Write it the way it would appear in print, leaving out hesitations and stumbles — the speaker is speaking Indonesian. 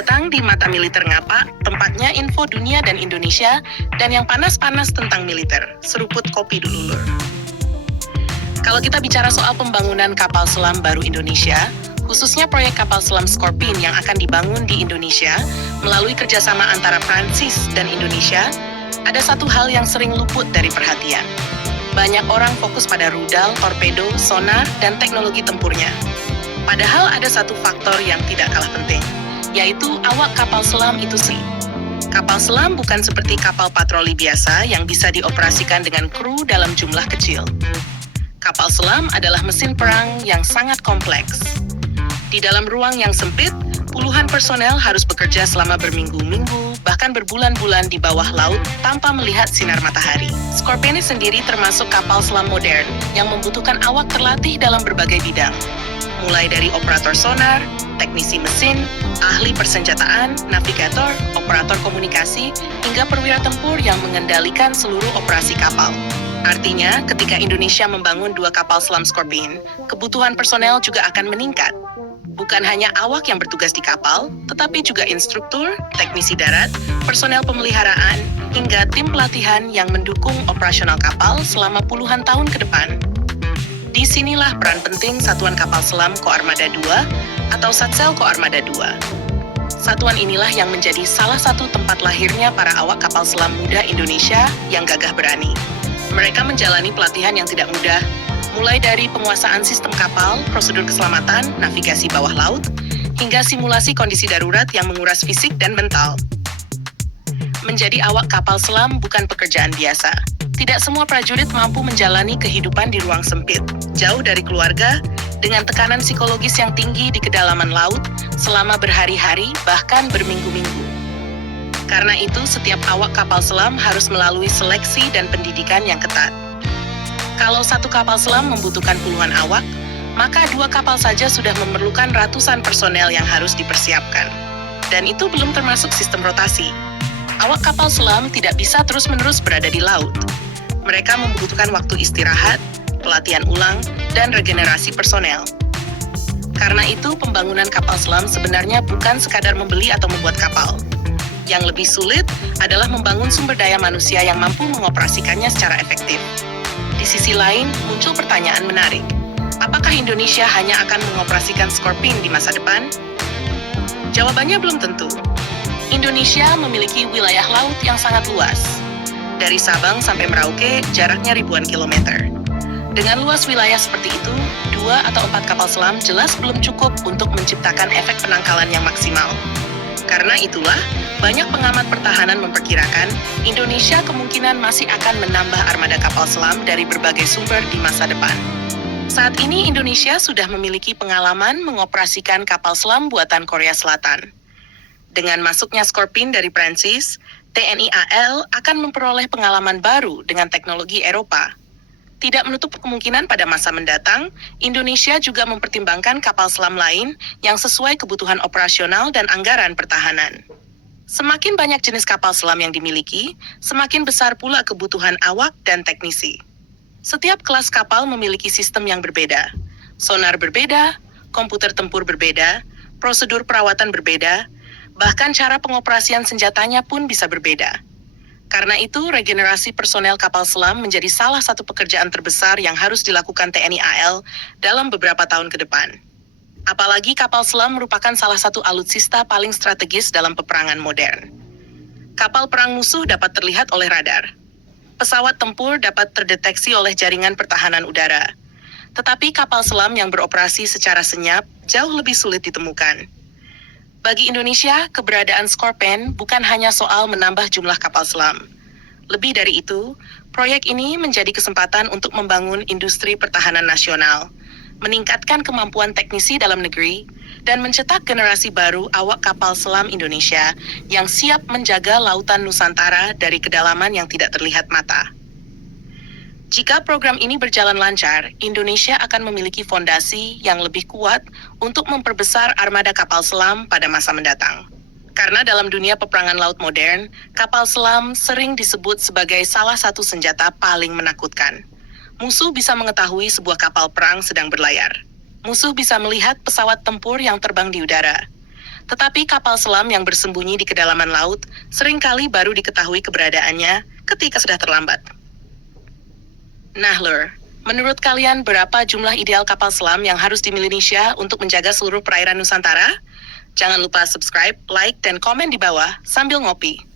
datang di Mata Militer Ngapa, tempatnya info dunia dan Indonesia, dan yang panas-panas tentang militer. Seruput kopi dulu, Lur. Kalau kita bicara soal pembangunan kapal selam baru Indonesia, khususnya proyek kapal selam Scorpene yang akan dibangun di Indonesia, melalui kerjasama antara Prancis dan Indonesia, ada satu hal yang sering luput dari perhatian. Banyak orang fokus pada rudal, torpedo, sonar, dan teknologi tempurnya. Padahal ada satu faktor yang tidak kalah penting, yaitu awak kapal selam itu sendiri. Kapal selam bukan seperti kapal patroli biasa yang bisa dioperasikan dengan kru dalam jumlah kecil. Kapal selam adalah mesin perang yang sangat kompleks. Di dalam ruang yang sempit, puluhan personel harus bekerja selama berminggu-minggu, bahkan berbulan-bulan di bawah laut tanpa melihat sinar matahari. Scorpene sendiri termasuk kapal selam modern yang membutuhkan awak terlatih dalam berbagai bidang. Mulai dari operator sonar, teknisi mesin, ahli persenjataan, navigator, operator komunikasi, hingga perwira tempur yang mengendalikan seluruh operasi kapal. Artinya, ketika Indonesia membangun 2 kapal selam Scorpene, kebutuhan personel juga akan meningkat. Bukan hanya awak yang bertugas di kapal, tetapi juga instruktur, teknisi darat, personel pemeliharaan, hingga tim pelatihan yang mendukung operasional kapal selama puluhan tahun ke depan. Disinilah peran penting Satuan Kapal Selam Koarmada II atau Satsel Koarmada II. Satuan inilah yang menjadi salah satu tempat lahirnya para awak kapal selam muda Indonesia yang gagah berani. Mereka menjalani pelatihan yang tidak mudah, mulai dari penguasaan sistem kapal, prosedur keselamatan, navigasi bawah laut, hingga simulasi kondisi darurat yang menguras fisik dan mental. Menjadi awak kapal selam bukan pekerjaan biasa. Tidak semua prajurit mampu menjalani kehidupan di ruang sempit, jauh dari keluarga, dengan tekanan psikologis yang tinggi di kedalaman laut, selama berhari-hari, bahkan berminggu-minggu. Karena itu, setiap awak kapal selam harus melalui seleksi dan pendidikan yang ketat. Kalau satu kapal selam membutuhkan puluhan awak, maka 2 kapal saja sudah memerlukan ratusan personel yang harus dipersiapkan. Dan itu belum termasuk sistem rotasi. Awak kapal selam tidak bisa terus-menerus berada di laut. Mereka membutuhkan waktu istirahat, pelatihan ulang, dan regenerasi personel. Karena itu, pembangunan kapal selam sebenarnya bukan sekadar membeli atau membuat kapal. Yang lebih sulit adalah membangun sumber daya manusia yang mampu mengoperasikannya secara efektif. Di sisi lain, muncul pertanyaan menarik. Apakah Indonesia hanya akan mengoperasikan Scorpene di masa depan? Jawabannya belum tentu. Indonesia memiliki wilayah laut yang sangat luas. Dari Sabang sampai Merauke, jaraknya ribuan kilometer. Dengan luas wilayah seperti itu, 2 atau 4 kapal selam jelas belum cukup untuk menciptakan efek penangkalan yang maksimal. Karena itulah, banyak pengamat pertahanan memperkirakan Indonesia kemungkinan masih akan menambah armada kapal selam dari berbagai sumber di masa depan. Saat ini Indonesia sudah memiliki pengalaman mengoperasikan kapal selam buatan Korea Selatan. Dengan masuknya Scorpene dari Prancis, TNI AL akan memperoleh pengalaman baru dengan teknologi Eropa. Tidak menutup kemungkinan pada masa mendatang, Indonesia juga mempertimbangkan kapal selam lain yang sesuai kebutuhan operasional dan anggaran pertahanan. Semakin banyak jenis kapal selam yang dimiliki, semakin besar pula kebutuhan awak dan teknisi. Setiap kelas kapal memiliki sistem yang berbeda, sonar berbeda, komputer tempur berbeda, prosedur perawatan berbeda, bahkan cara pengoperasian senjatanya pun bisa berbeda. Karena itu, regenerasi personel kapal selam menjadi salah satu pekerjaan terbesar yang harus dilakukan TNI AL dalam beberapa tahun ke depan. Apalagi kapal selam merupakan salah satu alutsista paling strategis dalam peperangan modern. Kapal perang musuh dapat terlihat oleh radar. Pesawat tempur dapat terdeteksi oleh jaringan pertahanan udara. Tetapi kapal selam yang beroperasi secara senyap jauh lebih sulit ditemukan. Bagi Indonesia, keberadaan Scorpene bukan hanya soal menambah jumlah kapal selam. Lebih dari itu, proyek ini menjadi kesempatan untuk membangun industri pertahanan nasional, meningkatkan kemampuan teknisi dalam negeri, dan mencetak generasi baru awak kapal selam Indonesia yang siap menjaga lautan Nusantara dari kedalaman yang tidak terlihat mata. Jika program ini berjalan lancar, Indonesia akan memiliki fondasi yang lebih kuat untuk memperbesar armada kapal selam pada masa mendatang. Karena dalam dunia peperangan laut modern, kapal selam sering disebut sebagai salah satu senjata paling menakutkan. Musuh bisa mengetahui sebuah kapal perang sedang berlayar. Musuh bisa melihat pesawat tempur yang terbang di udara. Tetapi kapal selam yang bersembunyi di kedalaman laut seringkali baru diketahui keberadaannya ketika sudah terlambat. Nah, Lur, menurut kalian berapa jumlah ideal kapal selam yang harus dimiliki Indonesia untuk menjaga seluruh perairan Nusantara? Jangan lupa subscribe, like, dan komen di bawah sambil ngopi.